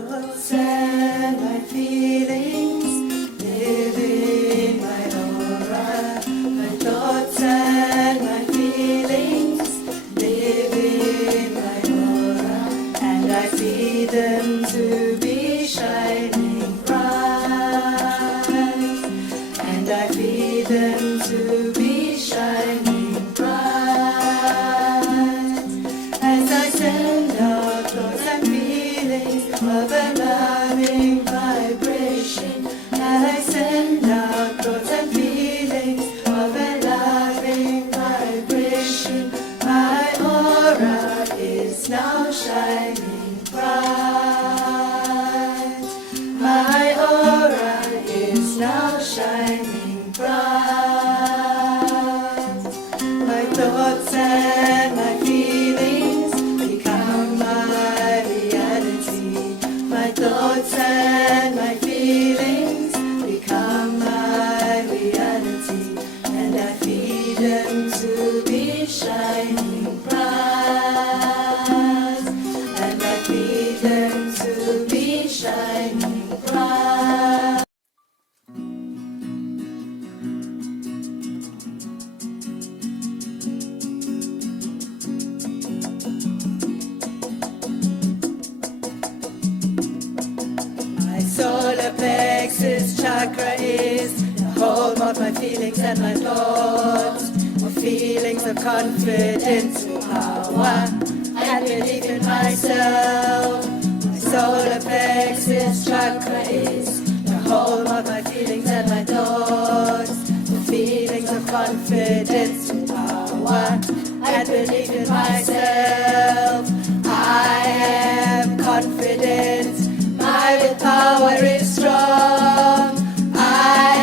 thoughts and my feelings live in my aura. My thoughts and my feelings live in my aura, and I feed them to be shining bright, and I feed them to be shining bright, as I send out thoughts and feelings of a loving vibration, and I send out thoughts and feelings of a loving vibration. My aura is now shining bright. My aura is now shining bright. My thoughts and my feelings become my reality. My thoughts and my feelings become my reality, and I feed them to be shining bright, and I feed them to be shining bright. My solar plexus chakra is the home of my feelings and my thoughts, my feelings of confidence, power, and belief in myself. My solar plexus chakra is the home of my feelings and my thoughts, the feelings of confidence, power, and belief in myself. I am confident. My willpower is strong. I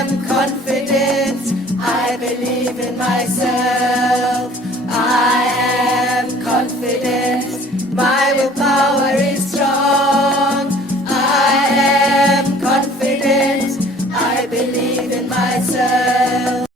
am confident. I believe in myself. I am confident. My willpower is strong. I am confident. I believe in myself.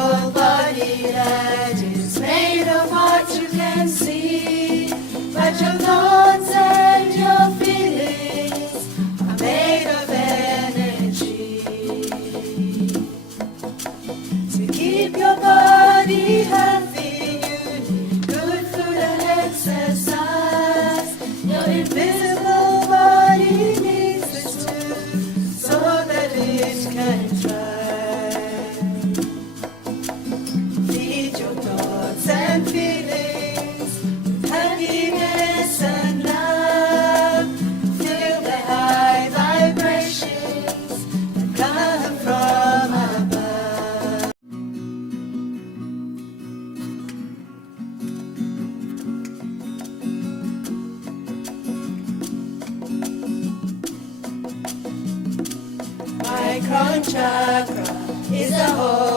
physical body that is made of what you can see, but your thoughts and your feelings are made of energy. To keep your body healthy, you need good food and exercise. Your invisible body needs this too, so that it can thrive. Feed your thoughts and feelings with happiness and love. Feel the high vibrations that come from above. My crown chakra is a whole